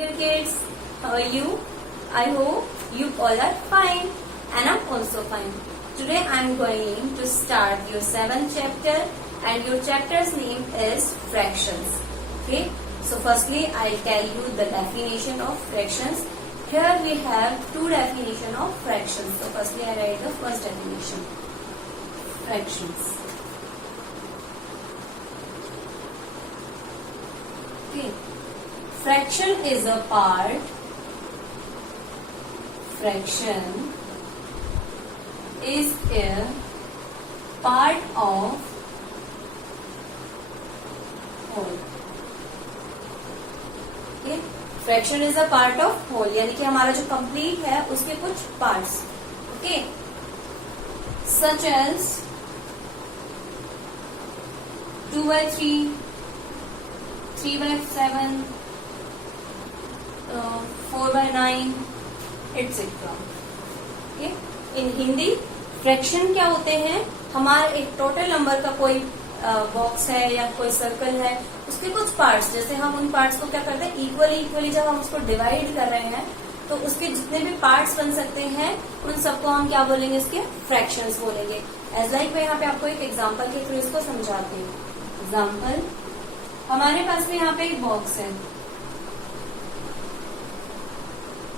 Dear kids, how are you? I hope you all are fine and I'm also fine. Today I am going to start your 7th chapter and your chapter's name is fractions. Okay, so firstly I'll tell you the definition of fractions. Here we have two definition of fractions. So firstly I write the first definition. Fractions. Okay. Fraction is a part. Fraction is a part of whole. Okay? Fraction is a part of whole, यानी कि हमारा जो complete है उसके कुछ parts. Okay? Such as 2/3, 3/7, 4/9, etc. Okay? इन Hindi fraction क्या होते हैं? हमारा एक टोटल नंबर का कोई बॉक्स है या कोई सर्कल है, उसके कुछ पार्ट्स, जैसे हम उन पार्ट्स को क्या करते हैं, इक्वली जब हम उसको डिवाइड कर रहे हैं तो उसके जितने भी पार्ट्स बन सकते हैं उन सबको हम क्या बोलेंगे, इसके फ्रैक्शंस बोलेंगे. एज लाइक मैं यहाँ पे आपको एक एग्जांपल के थ्रू इसको समझाती हूँ. एग्जांपल, हमारे पास में यहाँ पे एक बॉक्स है.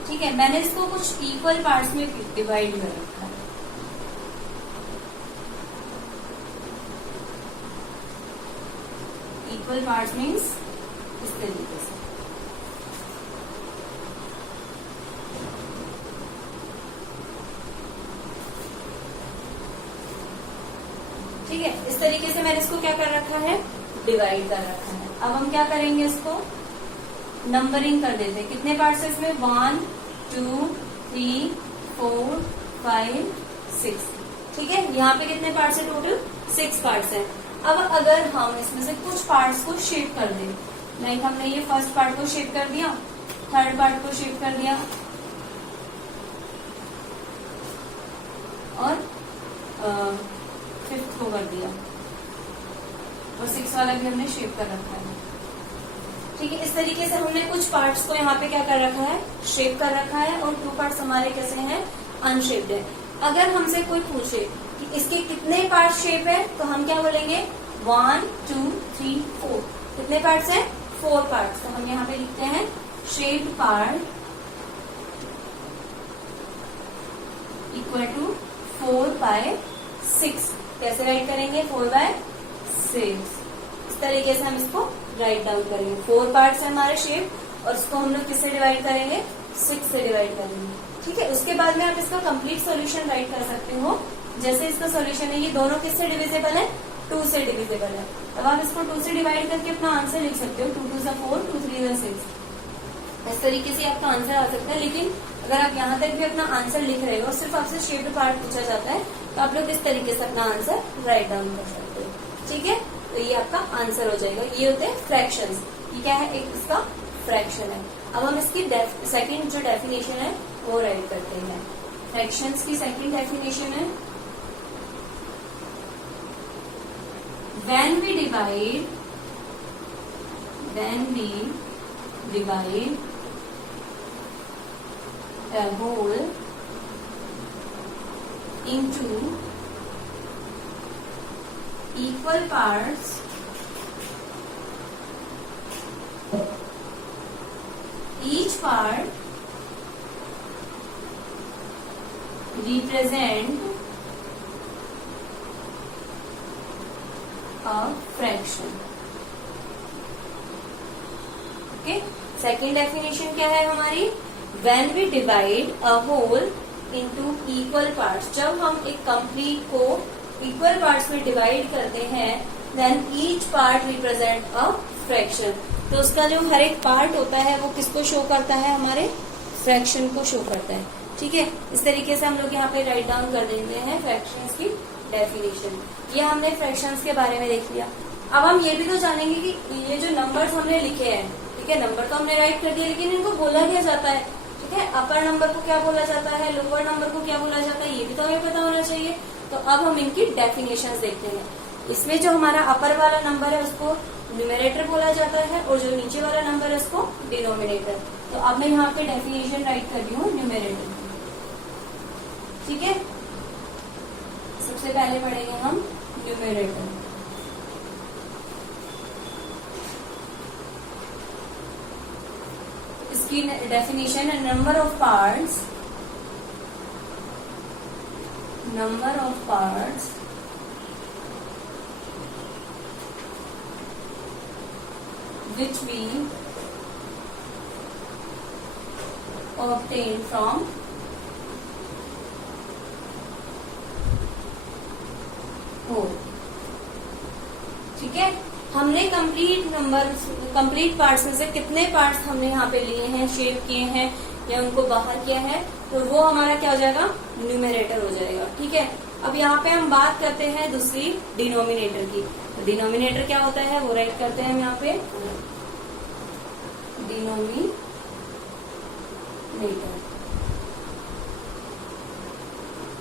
ठीक है, मैंने इसको कुछ इक्वल पार्ट्स में डिवाइड कर रखा है. इक्वल पार्ट्स मीन्स इस तरीके से. ठीक है, इस तरीके से मैंने इसको क्या कर रखा है, डिवाइड कर रखा है. अब हम क्या करेंगे, इसको नंबरिंग कर देते हैं. कितने पार्ट्स है इसमें, 1, 2, 3, 4, 5, 6. ठीक है, यहाँ पे कितने पार्ट्स है, टोटल 6 पार्ट्स हैं. अब अगर हम इसमें से कुछ पार्ट्स को शेप कर दें, लाइक हमने ये फर्स्ट पार्ट को शेप कर दिया, थर्ड पार्ट को शेप कर दिया और फिफ्थ को कर दिया और 6 वाला भी हमने शेप कर रखा है. ठीक है, इस तरीके से हमने कुछ पार्ट्स को यहाँ पे क्या कर रखा है, शेप कर रखा है और 2 पार्ट्स हमारे कैसे हैं, अनशेप्ड है. अगर हमसे कोई पूछे कि इसके कितने पार्ट शेप है तो हम क्या बोलेंगे, 1, 2, 3, 4. कितने पार्ट्स हैं, 4 पार्ट्स. तो हम यहाँ पे लिखते हैं शेप्ड पार्ट इक्वल टू 4/6. कैसे राइट करेंगे, 4/6. इस तरीके से हम इसको राइट डाउन करेंगे. 4 पार्ट्स है हमारे शेप और इसको हम लोग किससे डिवाइड करेंगे, 6 से डिवाइड करेंगे. ठीक है, उसके बाद में आप इसका कंप्लीट सॉल्यूशन राइट कर सकते हो. जैसे इसका सॉल्यूशन है, ये दोनों किससे डिविजिबल है, 2 से डिविजिबल है. तब आप इसको 2 से डिवाइड करके अपना आंसर लिख सकते हो. 2 2 ज़ा 4, 2 3 ज़ा 6. इस तरीके से आपका आंसर आ सकता है. लेकिन अगर आप यहाँ तक भी अपना आंसर लिख रहे हो और सिर्फ आपसे शेप्ड पार्ट पूछा जाता है तो आप लोग इस तरीके से अपना आंसर राइट डाउन कर सकते हो. ठीक है, तो ये आपका आंसर हो जाएगा. ये होते हैं फ्रैक्शंस. ये क्या है, एक इसका फ्रैक्शन है. अब हम इसकी सेकंड जो डेफिनेशन है वो राइट करते हैं. फ्रैक्शंस की सेकंड डेफिनेशन है, when we divide a whole into equal parts, each part represent a fraction. Okay, second definition क्या है हमारी, when we divide a whole into equal parts. जब हम एक कंप्लीट को इक्वल पार्ट्स में डिवाइड करते हैं, then each part represent a fraction. तो उसका जो हर एक पार्ट होता है वो किसको शो करता है, हमारे फ्रैक्शन को शो करता है. ठीक है, इस तरीके से हम लोग यहाँ पे राइट डाउन कर देते हैं फ्रैक्शंस की डेफिनेशन. ये हमने फ्रैक्शंस के बारे में देख लिया. अब हम ये भी तो जानेंगे कि ये जो नंबर्स हमने लिखे हैं, ठीक है, नंबर तो हमने राइट कर दिया लेकिन इनको बोला क्या जाता है. ठीक है, अपर नंबर को क्या बोला जाता है, लोअर नंबर को क्या बोला जाता है, ये भी तो हमें पता होना चाहिए. तो अब हम इनकी डेफिनेशन देखते हैं. इसमें जो हमारा अपर वाला नंबर है उसको न्यूमरेटर बोला जाता है और जो नीचे वाला नंबर है उसको डिनोमिनेटर. तो अब मैं यहाँ पे डेफिनेशन राइट कर रही हूँ न्यूमेरेटर की, ठीक है। सबसे पहले पढ़ेंगे हम न्यूमेरेटर। इसकी डेफिनेशन है number of parts which we obtain from whole, ठीक है। हमने कंप्लीट पार्ट्स में से कितने पार्ट्स हमने यहाँ पे लिए हैं, शेप किए हैं या उनको बाहर किया है, तो वो हमारा क्या हो जाएगा, न्यूमेरेटर हो जाएगा, ठीक है। अब यहाँ पे हम बात करते हैं दूसरी डिनोमिनेटर की। तो डिनोमिनेटर क्या होता है वो राइट करते हैं हम यहाँ पे, डिनोमिनेटर।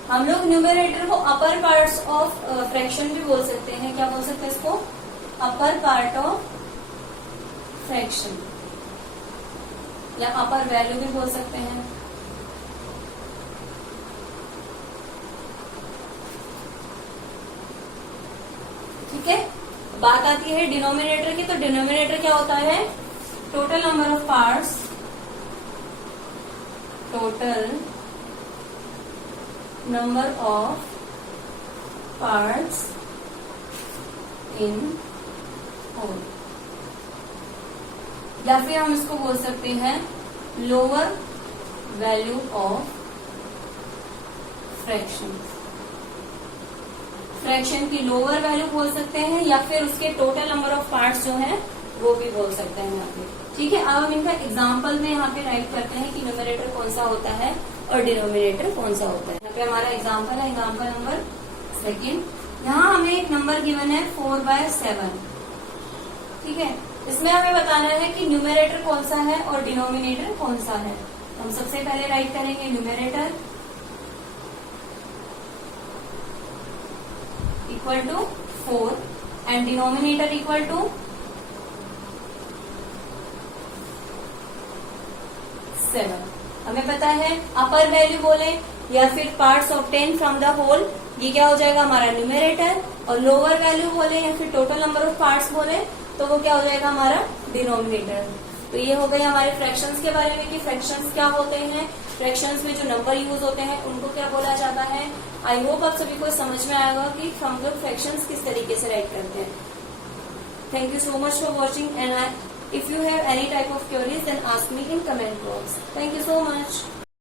हम लोग न्यूमेरेटर को अपर पार्ट्स ऑफ फ्रैक्शन भी बोल सकते हैं। क्या बोल सकते हैं इसको, अपर पार्ट ऑफ फ्रैक्शन या अपर वैल्यू भी बोल सकते हैं। ठीक है, बात आती है डिनोमिनेटर की। तो डिनोमिनेटर क्या होता है, total number of parts, total number of parts in whole, या फिर हम इसको बोल सकते हैं lower value of fraction. Fraction की लोअर वैल्यू बोल सकते हैं या फिर उसके टोटल नंबर ऑफ पार्ट्स जो है वो भी बोल सकते हैं यहाँ पे, ठीक है। अब हम इनका एग्जाम्पल में यहाँ पे राइट करते हैं कि न्यूमेरेटर कौन सा होता है और डिनोमिनेटर कौन सा होता है। यहाँ पे हमारा एग्जाम्पल है, एग्जाम्पल नंबर 2। यहाँ हमें एक नंबर गिवन है 4/7, ठीक है। इसमें हमें बताना है कि न्यूमेरेटर कौन सा है और डिनोमिनेटर कौन सा है। हम सबसे पहले राइट करेंगे numerator equal to 4 and denominator equal to 7। हमें पता है अपर वैल्यू बोले या फिर parts obtain from the whole, ये क्या हो जाएगा हमारा न्यूमेरेटर, और लोअर वैल्यू बोले या फिर टोटल नंबर ऑफ पार्ट्स बोले तो वो क्या हो जाएगा हमारा डिनोमिनेटर। तो ये हो गए हमारे फ्रैक्शंस के बारे में कि फ्रैक्शंस क्या होते हैं, फ्रैक्शंस में जो नंबर यूज होते हैं उनको क्या बोला जाता है। आई होप आप सभी को समझ में आएगा कि हम लोग फ्रैक्शंस किस तरीके से राइट करते हैं। Thank you so much for watching and if you have any type of queries then ask me in comment box. Thank you so much.